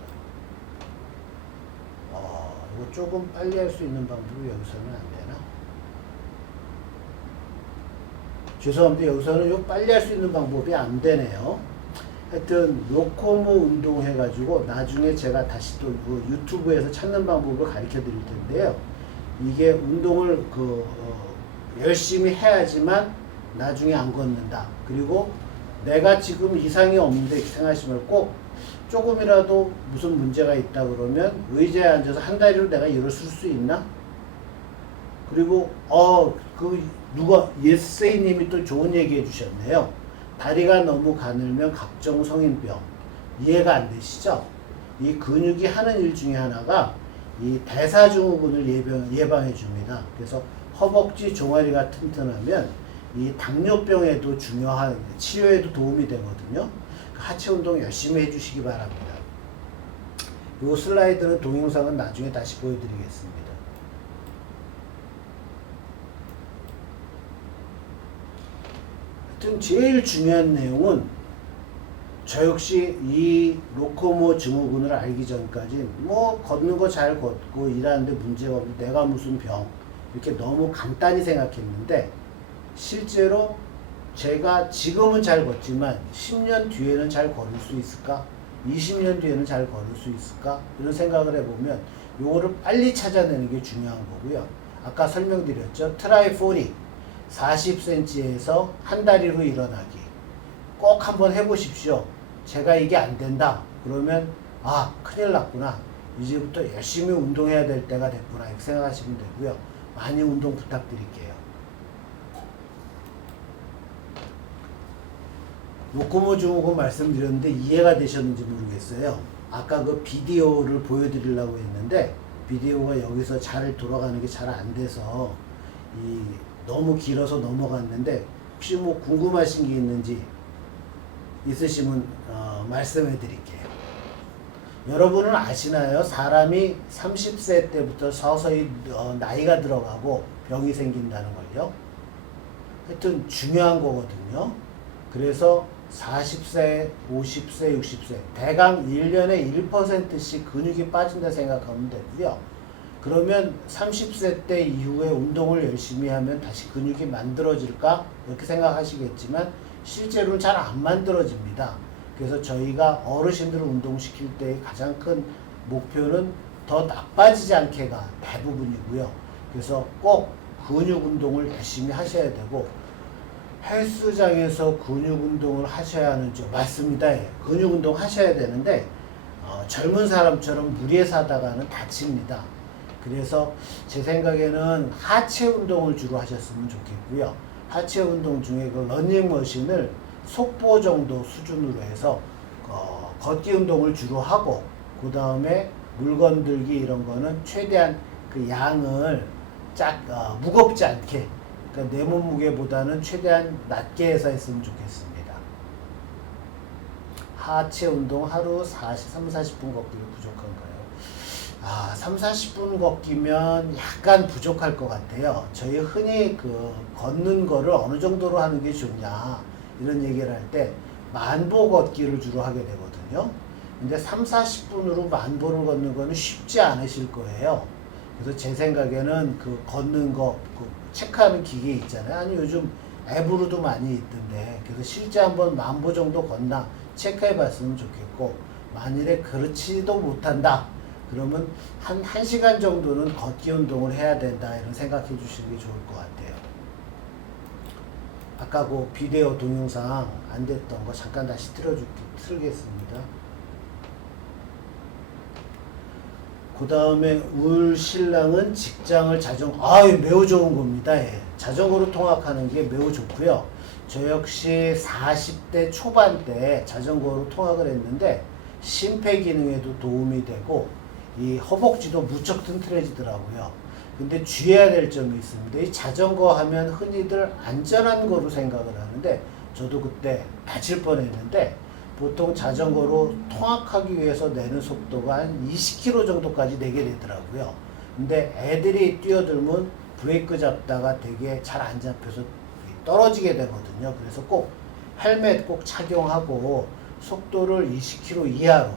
이거 조금 빨리 할 수 있는 방법이 여기서는 안 되나? 죄송합니다. 여기서는 요 빨리 할 수 있는 방법이 안 되네요. 하여튼 로코모 운동 해가지고 나중에 제가 다시 또 유튜브에서 찾는 방법을 가르쳐 드릴 텐데요. 이게 운동을 열심히 해야지만 나중에 안 걷는다. 그리고 내가 지금 이상이 없는데 생각하시면 꼭 조금이라도 무슨 문제가 있다 그러면 의자에 앉아서 한 다리로 내가 일어설 수 있나? 그리고 누가 예스세이님이 또 좋은 얘기 해주셨네요. 다리가 너무 가늘면 각종 성인병. 이해가 안 되시죠? 이 근육이 하는 일 중에 하나가 이 대사증후군을 예방해 줍니다. 그래서 허벅지 종아리가 튼튼하면 이 당뇨병에도 중요한 치료에도 도움이 되거든요. 하체 운동 열심히 해주시기 바랍니다. 이 슬라이드는 동영상은 나중에 다시 보여드리겠습니다. 하여튼 제일 중요한 내용은 저 역시 이 로코모 증후군을 알기 전까지 뭐 걷는 거 잘 걷고 일하는데 문제가 없고 내가 무슨 병 이렇게 너무 간단히 생각했는데 실제로 제가 지금은 잘 걷지만 10년 뒤에는 잘 걸을 수 있을까? 20년 뒤에는 잘 걸을 수 있을까? 이런 생각을 해보면 요거를 빨리 찾아내는 게 중요한 거고요. 아까 설명드렸죠. 트라이 40, 40cm에서 한 다리로 일어나기 꼭 한번 해보십시오. 제가 이게 안 된다 그러면 큰일 났구나. 이제부터 열심히 운동해야 될 때가 됐구나 이렇게 생각하시면 되고요. 많이 운동 부탁드릴게요. 로코모 증후군 말씀드렸는데 이해가 되셨는지 모르겠어요. 아까 그 비디오를 보여드리려고 했는데 비디오가 여기서 잘 돌아가는 게 잘 안 돼서 너무 길어서 넘어갔는데 혹시 뭐 궁금하신 게 있는지 있으시면 말씀해 드릴게요. 여러분은 아시나요? 사람이 30세 때부터 서서히 나이가 들어가고 병이 생긴다는 걸요. 하여튼 중요한 거거든요. 그래서 40세, 50세, 60세 대강 1년에 1%씩 근육이 빠진다 생각하면 되고요. 그러면 30세 때 이후에 운동을 열심히 하면 다시 근육이 만들어질까? 이렇게 생각하시겠지만 실제로는 잘 안 만들어집니다. 그래서 저희가 어르신들을 운동시킬 때 가장 큰 목표는 더 나빠지지 않게가 대부분이고요. 그래서 꼭 근육 운동을 열심히 하셔야 되고, 헬스장에서 근육 운동을 하셔야 하는 줄 맞습니다. 예. 근육 운동 하셔야 되는데 젊은 사람처럼 무리해서 하다가는 다칩니다. 그래서 제 생각에는 하체 운동을 주로 하셨으면 좋겠고요. 하체 운동 중에 그 러닝머신을 속보 정도 수준으로 해서 걷기 운동을 주로 하고, 그 다음에 물건 들기 이런 거는 최대한 그 양을 무겁지 않게, 그러니까 내 몸무게보다는 최대한 낮게 해서 했으면 좋겠습니다. 하체 운동 하루 3, 40분 걷기로 부족한가요? 3, 40분 걷기면 약간 부족할 것 같아요. 저희 흔히 걷는 거를 어느 정도로 하는 게 좋냐 이런 얘기를 할 때 만보 걷기를 주로 하게 되거든요. 근데 3, 40분으로 만보를 걷는 거는 쉽지 않으실 거예요. 그래서 제 생각에는 걷는 거 체크하는 기계 있잖아요. 아니 요즘 앱으로도 많이 있던데, 그래서 실제 한번 만보 정도 걷나 체크해 봤으면 좋겠고, 만일에 그렇지도 못한다 그러면 한 1시간 정도는 걷기 운동을 해야 된다 이런 생각해 주시는 게 좋을 것 같아요. 아까 그 비디오 동영상 안 됐던 거 잠깐 다시 틀겠습니다. 그 다음에 울 신랑은 직장을 매우 좋은 겁니다. 예. 자전거로 통학하는 게 매우 좋고요. 저 역시 40대 초반 때 자전거로 통학을 했는데 심폐기능에도 도움이 되고 이 허벅지도 무척 튼튼해지더라고요. 근데 주의해야 될 점이 있습니다. 이 자전거 하면 흔히들 안전한 거로 생각을 하는데, 저도 그때 다칠 뻔했는데, 보통 자전거로 통학하기 위해서 내는 속도가 한 20km 정도까지 내게 되더라고요. 근데 애들이 뛰어들면 브레이크 잡다가 되게 잘 안 잡혀서 떨어지게 되거든요. 그래서 꼭 헬멧 꼭 착용하고 속도를 20km 이하로,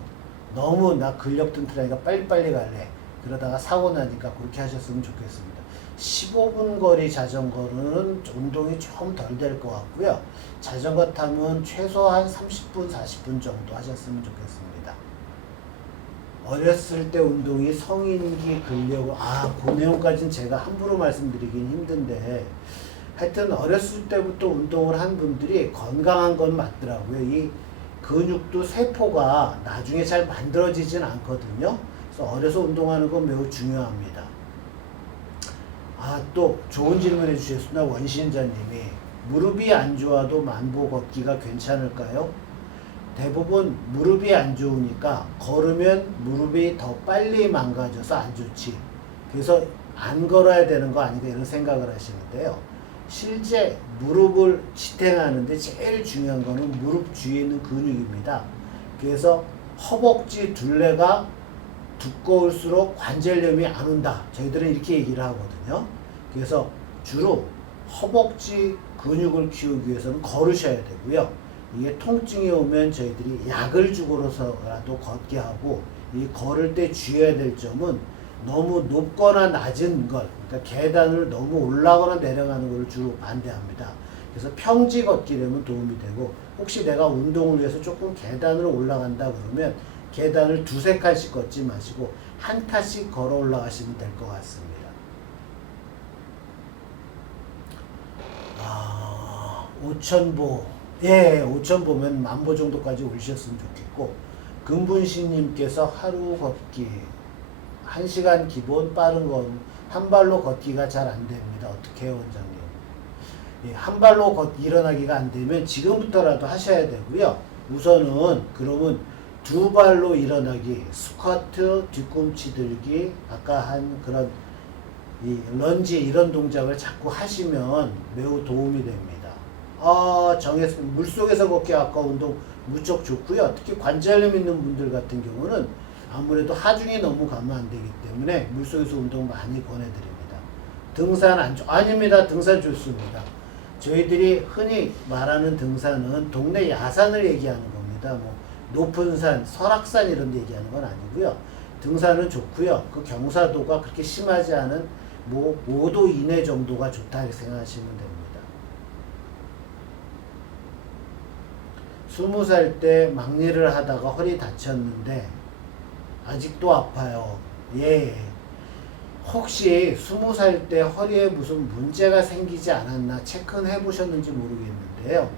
너무 나 근력 튼튼하니까 빨리빨리 갈래 그러다가 사고 나니까 그렇게 하셨으면 좋겠습니다. 15분 거리 자전거는 운동이 좀 덜 될 것 같고요. 자전거 타면 최소한 30분, 40분 정도 하셨으면 좋겠습니다. 어렸을 때 운동이 성인기 근력을, 그 내용까지는 제가 함부로 말씀드리긴 힘든데, 하여튼 어렸을 때부터 운동을 한 분들이 건강한 건 맞더라고요. 이 근육도 세포가 나중에 잘 만들어지진 않거든요. 그래서 어려서 운동하는 건 매우 중요합니다. 또 좋은 질문 해주셨습니다. 원신자님이 무릎이 안 좋아도 만보 걷기가 괜찮을까요? 대부분 무릎이 안 좋으니까 걸으면 무릎이 더 빨리 망가져서 안 좋지, 그래서 안 걸어야 되는 거 아닌가 이런 생각을 하시는데요. 실제 무릎을 지탱하는데 제일 중요한 거는 무릎 주위에 있는 근육입니다. 그래서 허벅지 둘레가 두꺼울수록 관절염이 안 온다, 저희들은 이렇게 얘기를 하거든요. 그래서 주로 허벅지 근육을 키우기 위해서는 걸으셔야 되고요. 이게 통증이 오면 저희들이 약을 주고서라도 걷게 하고, 이 걸을 때 주의해야 될 점은 너무 높거나 낮은 것, 그러니까 계단을 너무 올라가거나 내려가는 것을 주로 반대합니다. 그래서 평지 걷기 되면 도움이 되고, 혹시 내가 운동을 위해서 조금 계단을 올라간다 그러면 계단을 두세 칸씩 걷지 마시고 한 칸씩 걸어 올라가시면 될 것 같습니다. 5,000보, 5,000보면 만보 정도까지 올리셨으면 좋겠고, 금분신님께서 하루 걷기 1시간 기본 빠른 건 한 발로 걷기가 잘 안 됩니다. 어떻게 해요, 원장님? 한 발로 일어나기가 안 되면 지금부터라도 하셔야 되고요. 우선은 그러면 두 발로 일어나기, 스쿼트, 뒤꿈치 들기, 아까 한 그런 이 런지 이런 동작을 자꾸 하시면 매우 도움이 됩니다. 물속에서 걷기 아까 운동 무척 좋고요. 특히 관절염 있는 분들 같은 경우는 아무래도 하중이 너무 가면 안 되기 때문에 물속에서 운동 많이 권해드립니다. 등산 아닙니다. 등산 좋습니다. 저희들이 흔히 말하는 등산은 동네 야산을 얘기하는 겁니다. 뭐 높은 산, 설악산 이런 데 얘기하는 건 아니고요. 등산은 좋고요. 그 경사도가 그렇게 심하지 않은 뭐 5도 이내 정도가 좋다 이렇게 생각하시면 됩니다. 20살 때 막일을 하다가 허리 다쳤는데 아직도 아파요. 예. 혹시 20살 때 허리에 무슨 문제가 생기지 않았나 체크는 해보셨는지 모르겠는데요.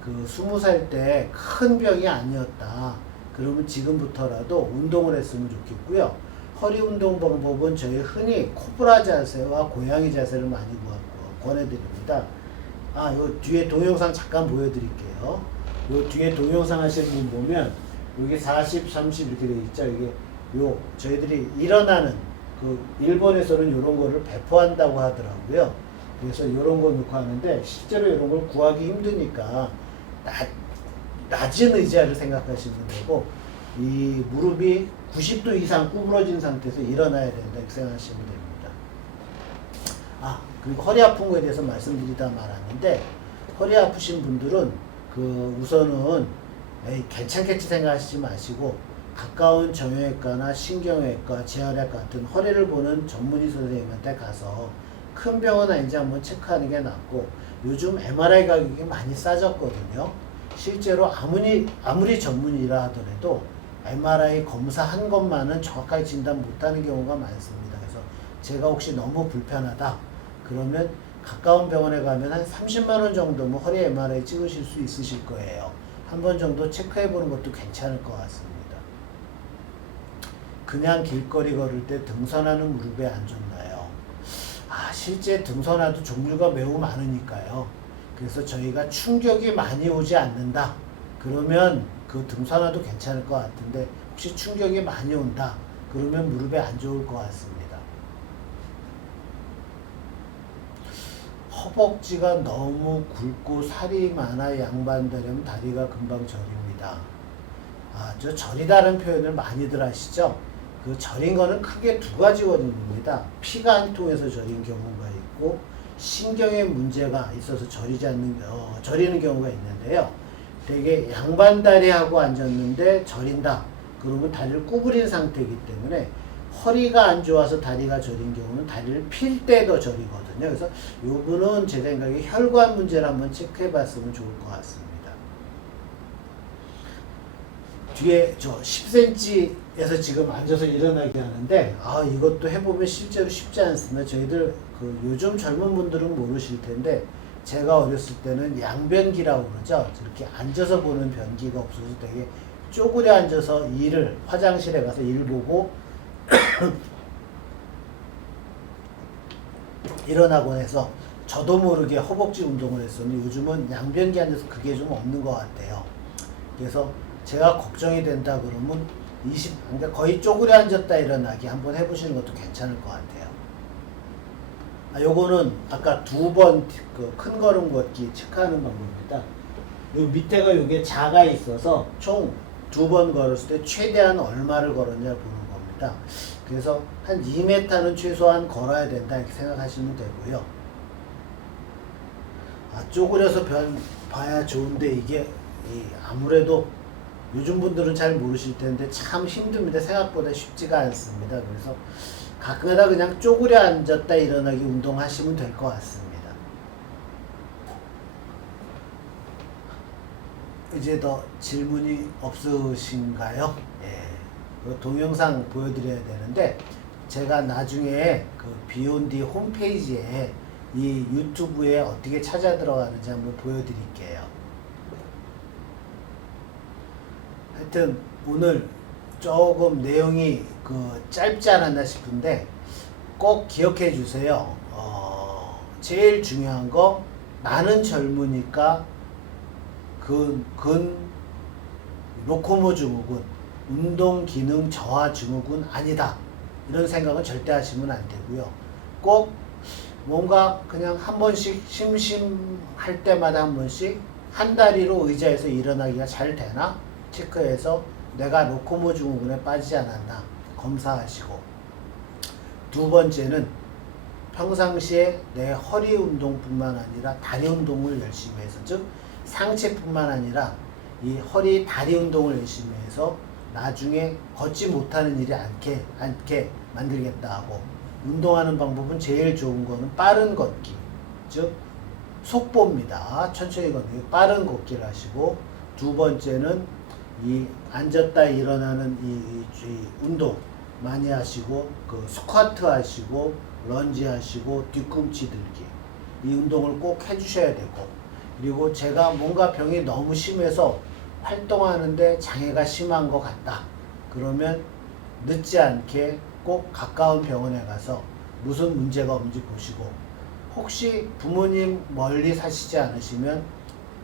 그 20살 때 큰 병이 아니었다. 그러면 지금부터라도 운동을 했으면 좋겠고요. 허리 운동 방법은 저희 흔히 코브라 자세와 고양이 자세를 많이 권해드립니다. 요 뒤에 동영상 잠깐 보여드릴게요. 요 뒤에 동영상 하시는 분 보면 여기 40, 30 이렇게 돼 있죠. 이게 저희들이 일어나는 일본에서는 이런 거를 배포한다고 하더라고요. 그래서 이런 거 넣고 하는데 실제로 이런 걸 구하기 힘드니까 낮은 의자를 생각하시면 되고 이 무릎이 90도 이상 구부러진 상태에서 일어나야 된다 이렇게 생각하시면 됩니다. 그리고 허리 아픈 거에 대해서 말씀드리다 말았는데 허리 아프신 분들은 우선은 괜찮겠지 생각하시지 마시고 가까운 정형외과나 신경외과, 재활외과 같은 허리를 보는 전문의 선생님한테 가서 큰 병은 아닌지 한번 체크하는 게 낫고 요즘 MRI 가격이 많이 싸졌거든요. 실제로 아무리 전문의라 하더라도 MRI 검사한 것만은 정확하게 진단 못하는 경우가 많습니다. 그래서 제가 혹시 너무 불편하다 그러면 가까운 병원에 가면 한 30만 원 정도면 허리 MRI 찍으실 수 있으실 거예요. 한 번 정도 체크해 보는 것도 괜찮을 것 같습니다. 그냥 길거리 걸을 때 등산하는 무릎에 안 좋나요? 실제 등산화도 종류가 매우 많으니까요. 그래서 저희가 충격이 많이 오지 않는다. 그러면 그 등산화도 괜찮을 것 같은데 혹시 충격이 많이 온다. 그러면 무릎에 안 좋을 것 같습니다. 허벅지가 너무 굵고 살이 많아 양반다리면 다리가 금방 저립니다. 저 저리다는 표현을 많이들 하시죠? 그 저린 거는 크게 두 가지 원인입니다. 피가 안 통해서 저린 경우가 있고 신경에 문제가 있어서 저리는 경우가 있는데요. 되게 양반다리하고 앉았는데 저린다. 그러면 다리를 구부린 상태이기 때문에 허리가 안 좋아서 다리가 저린 경우는 다리를 필 때도 저리거든요. 그래서 요거는 제 생각에 혈관 문제를 한번 체크해 봤으면 좋을 것 같습니다. 뒤에 10cm에서 지금 앉아서 일어나게 하는데 이것도 해보면 실제로 쉽지 않습니다. 저희들 요즘 젊은 분들은 모르실 텐데 제가 어렸을 때는 양변기라고 그러죠. 이렇게 앉아서 보는 변기가 없어서 되게 쪼그려 앉아서 화장실에 가서 일 보고 일어나곤 해서 저도 모르게 허벅지 운동을 했었는데 요즘은 양변기 앉아서 그게 좀 없는 것 같아요. 그래서 제가 걱정이 된다 그러면 그러니까 거의 쪼그려 앉았다 일어나기 한번 해보시는 것도 괜찮을 것 같아요. 요거는 아까 2번 큰 걸음 걷기 체크하는 방법입니다. 요 밑에가 요게 자가 있어서 총 2번 걸었을 때 최대한 얼마를 걸었냐 보는 겁니다. 그래서 한 2m는 최소한 걸어야 된다 이렇게 생각하시면 되고요. 쪼그려서 봐야 좋은데 이게 아무래도 요즘 분들은 잘 모르실 텐데 참 힘듭니다. 생각보다 쉽지가 않습니다. 그래서 가끔가다 그냥 쪼그려 앉았다 일어나기 운동하시면 될 것 같습니다. 이제 더 질문이 없으신가요? 동영상 보여드려야 되는데 제가 나중에 비욘디 홈페이지에 이 유튜브에 어떻게 찾아 들어가는지 한번 보여드릴게요. 하여튼 오늘 조금 내용이 짧지 않았나 싶은데 꼭 기억해 주세요. 제일 중요한 거 나는 젊으니까 로코모 증후군, 운동 기능 저하 증후군 아니다. 이런 생각은 절대 하시면 안 되고요. 꼭 뭔가 그냥 한 번씩 심심할 때마다 한 번씩 한 다리로 의자에서 일어나기가 잘 되나 체크해서 내가 로코모 증후군에 빠지지 않았나 검사하시고, 두 번째는 평상시에 내 허리 운동뿐만 아니라 다리 운동을 열심히 해서, 즉 상체뿐만 아니라 이 허리 다리 운동을 열심히 해서 나중에 걷지 못하는 일이 않게 만들겠다 하고, 운동하는 방법은 제일 좋은 거는 빠른 걷기, 즉 속보입니다. 천천히 걷기, 빠른 걷기를 하시고, 두 번째는 이 앉았다 일어나는 이 운동 많이 하시고, 그 스쿼트 하시고 런지 하시고 뒤꿈치 들기, 이 운동을 꼭 해주셔야 되고, 그리고 제가 뭔가 병이 너무 심해서 활동하는데 장애가 심한 것 같다 그러면 늦지 않게 꼭 가까운 병원에 가서 무슨 문제가 없는지 보시고, 혹시 부모님 멀리 사시지 않으시면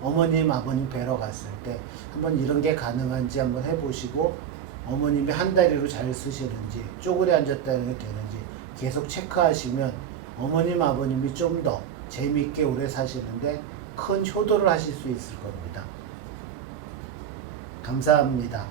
어머님 아버님 뵈러 갔을 때 한번 이런 게 가능한지 한번 해보시고, 어머님이 한 다리로 잘 쓰시는지 쪼그려 앉았다는 게 되는지 계속 체크하시면 어머님 아버님이 좀 더 재미있게 오래 사시는데 큰 효도를 하실 수 있을 겁니다. 감사합니다.